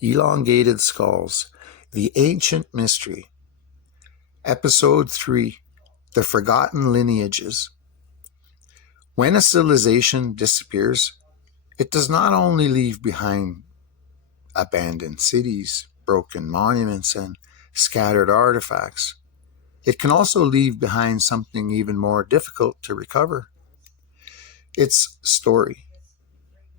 Elongated Skulls, The Ancient Mystery. Episode 3, The Forgotten Lineages. When a civilization disappears, it does not only leave behind abandoned cities, broken monuments, and scattered artifacts. It can also leave behind something even more difficult to recover. Its story.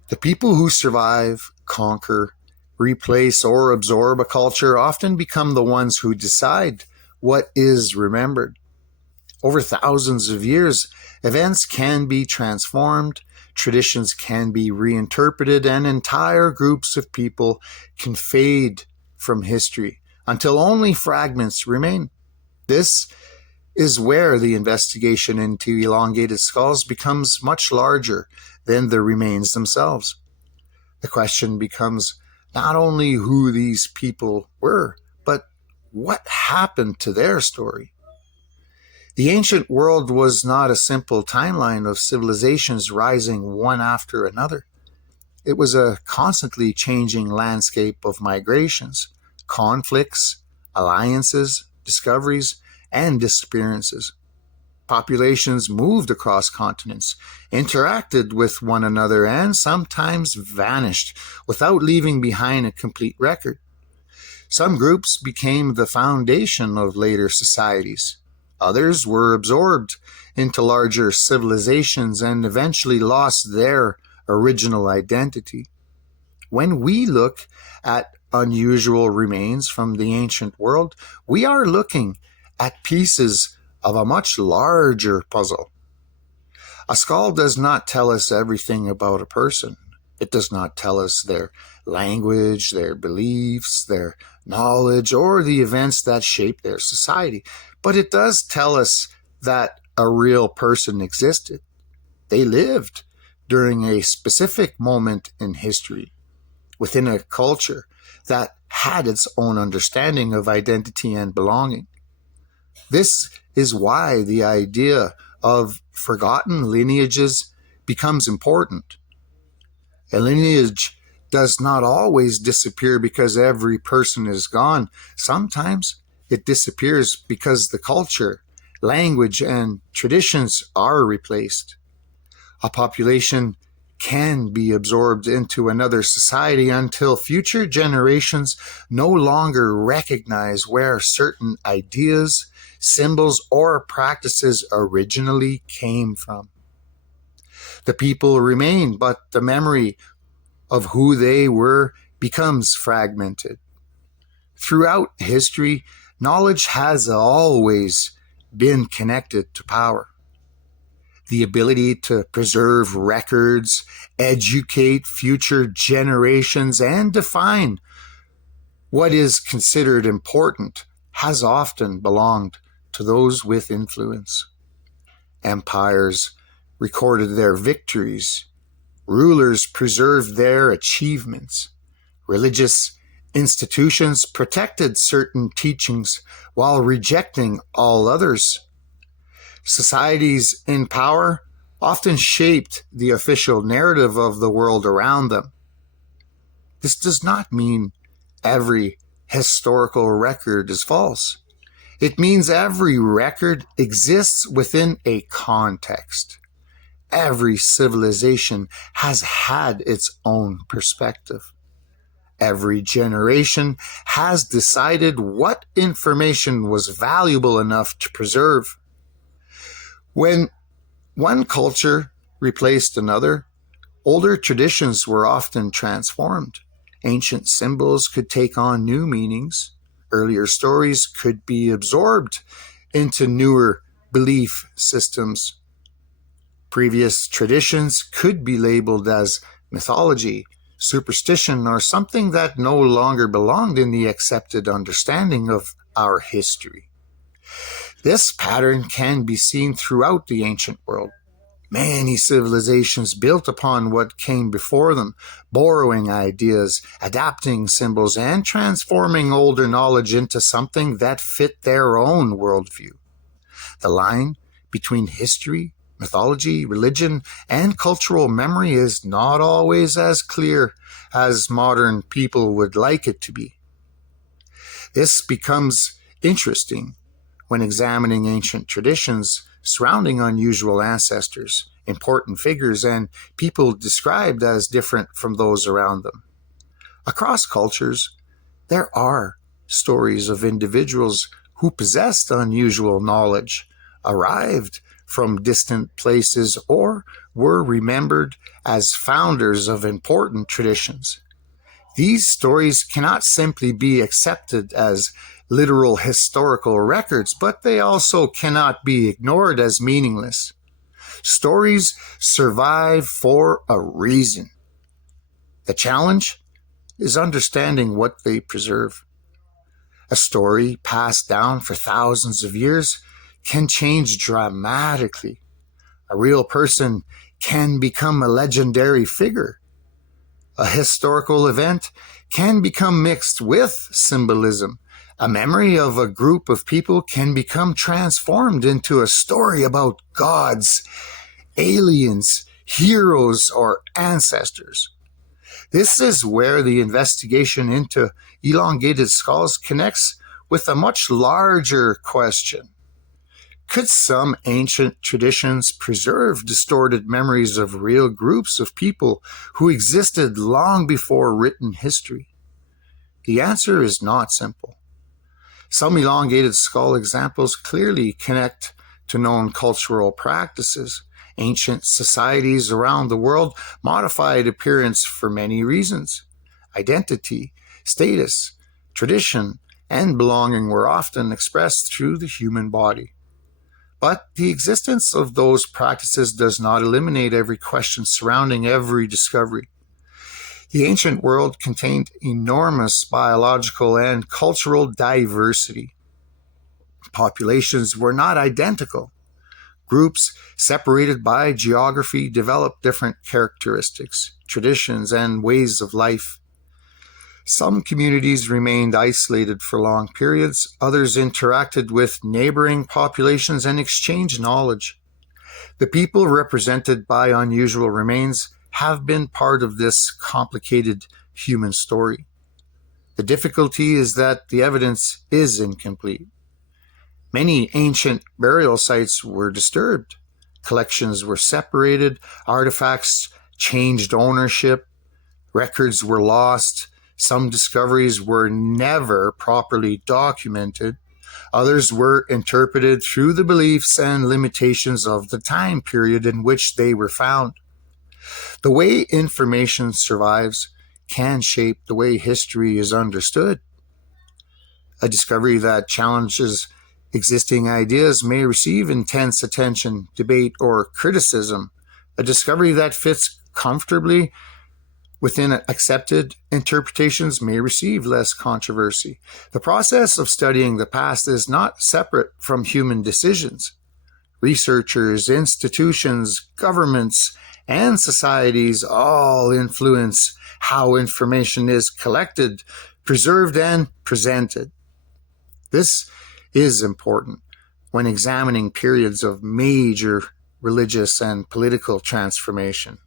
The people who survive, conquer, replace, or absorb a culture often become the ones who decide what is remembered. Over thousands of years, events can be transformed, traditions can be reinterpreted, and entire groups of people can fade from history until only fragments remain. This is where the investigation into elongated skulls becomes much larger than the remains themselves. The question becomes not only who these people were, but what happened to their story. The ancient world was not a simple timeline of civilizations rising one after another. It was a constantly changing landscape of migrations, conflicts, alliances, discoveries, and disappearances. Populations moved across continents, interacted with one another, and sometimes vanished without leaving behind a complete record. Some groups became the foundation of later societies. Others were absorbed into larger civilizations and eventually lost their original identity. When we look at unusual remains from the ancient world, we are looking at pieces of a much larger puzzle. A skull does not tell us everything about a person. It does not tell us their language, their beliefs, their knowledge, or the events that shape their society. But it does tell us that a real person existed. They lived during a specific moment in history, within a culture that had its own understanding of identity and belonging. This is why the idea of forgotten lineages becomes important. A lineage does not always disappear because every person is gone. Sometimes it disappears because the culture, language, and traditions are replaced. A population can be absorbed into another society until future generations no longer recognize where certain ideas, symbols, or practices originally came from. The people remain, but the memory of who they were becomes fragmented. Throughout history, knowledge has always been connected to power. The ability to preserve records, educate future generations, and define what is considered important has often belonged to those with influence. Empires recorded their victories. Rulers preserved their achievements. Religious institutions protected certain teachings while rejecting all others. Societies in power often shaped the official narrative of the world around them. This does not mean every historical record is false. It means every record exists within a context. Every civilization has had its own perspective. Every generation has decided what information was valuable enough to preserve. When one culture replaced another, older traditions were often transformed. Ancient symbols could take on new meanings. Earlier stories could be absorbed into newer belief systems. Previous traditions could be labeled as mythology, superstition, or something that no longer belonged in the accepted understanding of our history. This pattern can be seen throughout the ancient world. Many civilizations built upon what came before them, borrowing ideas, adapting symbols, and transforming older knowledge into something that fit their own worldview. The line between history mythology, religion, and cultural memory is not always as clear as modern people would like it to be. This becomes interesting when examining ancient traditions surrounding unusual ancestors, important figures, and people described as different from those around them. Across cultures, there are stories of individuals who possessed unusual knowledge, arrived from distant places, or were remembered as founders of important traditions. These stories cannot simply be accepted as literal historical records, but they also cannot be ignored as meaningless. Stories survive for a reason. The challenge is understanding what they preserve. A story passed down for thousands of years can change dramatically. A real person can become a legendary figure. A historical event can become mixed with symbolism. A memory of a group of people can become transformed into a story about gods, aliens, heroes, or ancestors. This is where the investigation into elongated skulls connects with a much larger question. Could some ancient traditions preserve distorted memories of real groups of people who existed long before written history? The answer is not simple. Some elongated skull examples clearly connect to known cultural practices. Ancient societies around the world modified appearance for many reasons. Identity, status, tradition, and belonging were often expressed through the human body. But the existence of those practices does not eliminate every question surrounding every discovery. The ancient world contained enormous biological and cultural diversity. Populations were not identical. Groups separated by geography developed different characteristics, traditions, and ways of life. Some communities remained isolated for long periods, others interacted with neighboring populations and exchanged knowledge. The people represented by unusual remains have been part of this complicated human story. The difficulty is that the evidence is incomplete. Many ancient burial sites were disturbed. Collections were separated, artifacts changed ownership, records were lost, some discoveries were never properly documented, others were interpreted through the beliefs and limitations of the time period in which they were found. The way information survives can shape the way history is understood. A discovery that challenges existing ideas may receive intense attention, debate, or criticism. A discovery that fits comfortably within accepted interpretations may receive less controversy. The process of studying the past is not separate from human decisions. Researchers, institutions, governments, and societies all influence how information is collected, preserved, and presented. This is important when examining periods of major religious and political transformation.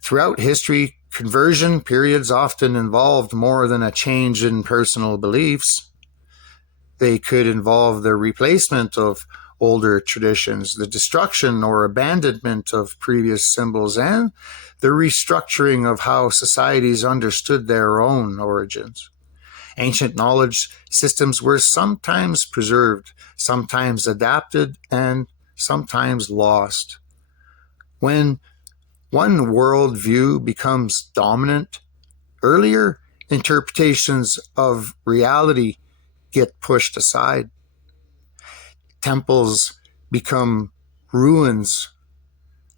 Throughout history, conversion periods often involved more than a change in personal beliefs. They could involve the replacement of older traditions, the destruction or abandonment of previous symbols, and the restructuring of how societies understood their own origins. Ancient knowledge systems were sometimes preserved, sometimes adapted, and sometimes lost. When one worldview becomes dominant, earlier interpretations of reality get pushed aside. Temples become ruins,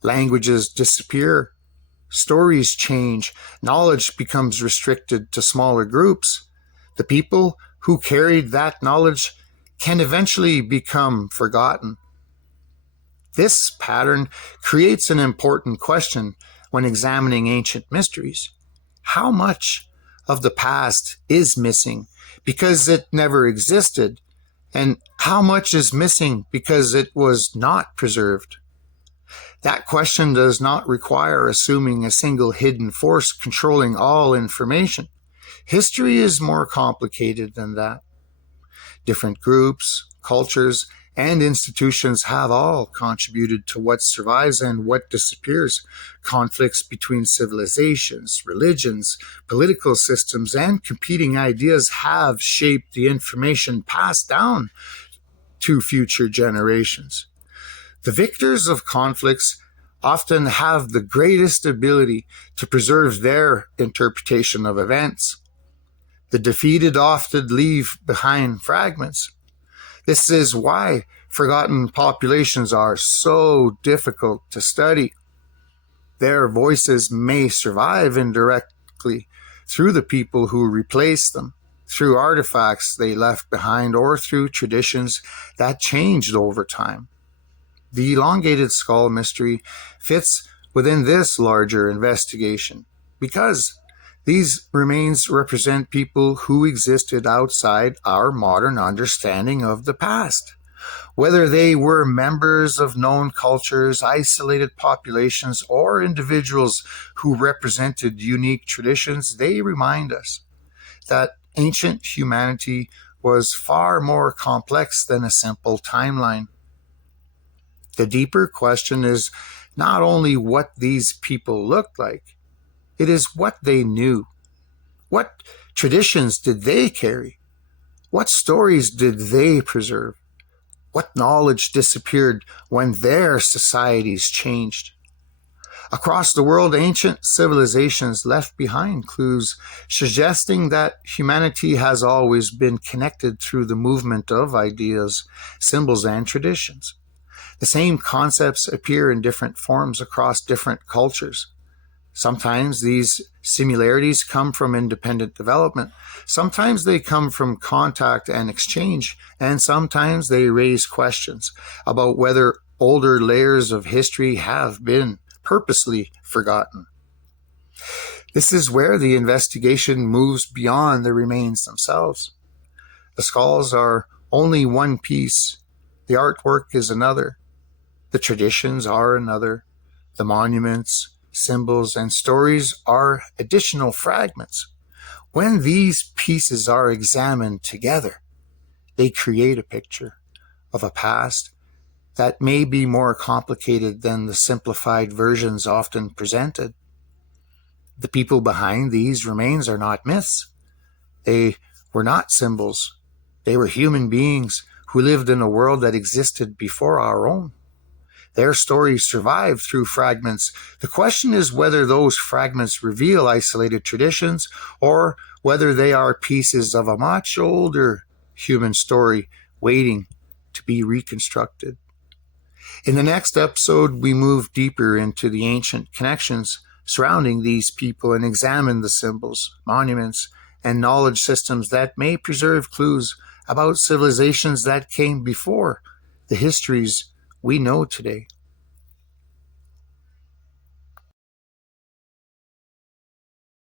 languages disappear, stories change, knowledge becomes restricted to smaller groups. The people who carried that knowledge can eventually become forgotten. This pattern creates an important question when examining ancient mysteries. How much of the past is missing because it never existed, and how much is missing because it was not preserved? That question does not require assuming a single hidden force controlling all information. History is more complicated than that. Different groups, cultures, and institutions have all contributed to what survives and what disappears. Conflicts between civilizations, religions, political systems, and competing ideas have shaped the information passed down to future generations. The victors of conflicts often have the greatest ability to preserve their interpretation of events. The defeated often leave behind fragments. This is why forgotten populations are so difficult to study. Their voices may survive indirectly through the people who replaced them, through artifacts they left behind, or through traditions that changed over time. The elongated skull mystery fits within this larger investigation because these remains represent people who existed outside our modern understanding of the past. Whether they were members of known cultures, isolated populations, or individuals who represented unique traditions, they remind us that ancient humanity was far more complex than a simple timeline. The deeper question is not only what these people looked like, it is what they knew. What traditions did they carry? What stories did they preserve? What knowledge disappeared when their societies changed? Across the world, ancient civilizations left behind clues suggesting that humanity has always been connected through the movement of ideas, symbols, and traditions. The same concepts appear in different forms across different cultures. Sometimes these similarities come from independent development. Sometimes they come from contact and exchange. And sometimes they raise questions about whether older layers of history have been purposely forgotten. This is where the investigation moves beyond the remains themselves. The skulls are only one piece. The artwork is another. The traditions are another. The monuments, symbols, and stories are additional fragments. When these pieces are examined together, they create a picture of a past that may be more complicated than the simplified versions often presented. The people behind these remains are not myths. They were not symbols. They were human beings who lived in a world that existed before our own. Their stories survive through fragments. The question is whether those fragments reveal isolated traditions or whether they are pieces of a much older human story waiting to be reconstructed. In the next episode, we move deeper into the ancient connections surrounding these people and examine the symbols, monuments, and knowledge systems that may preserve clues about civilizations that came before the histories we know today.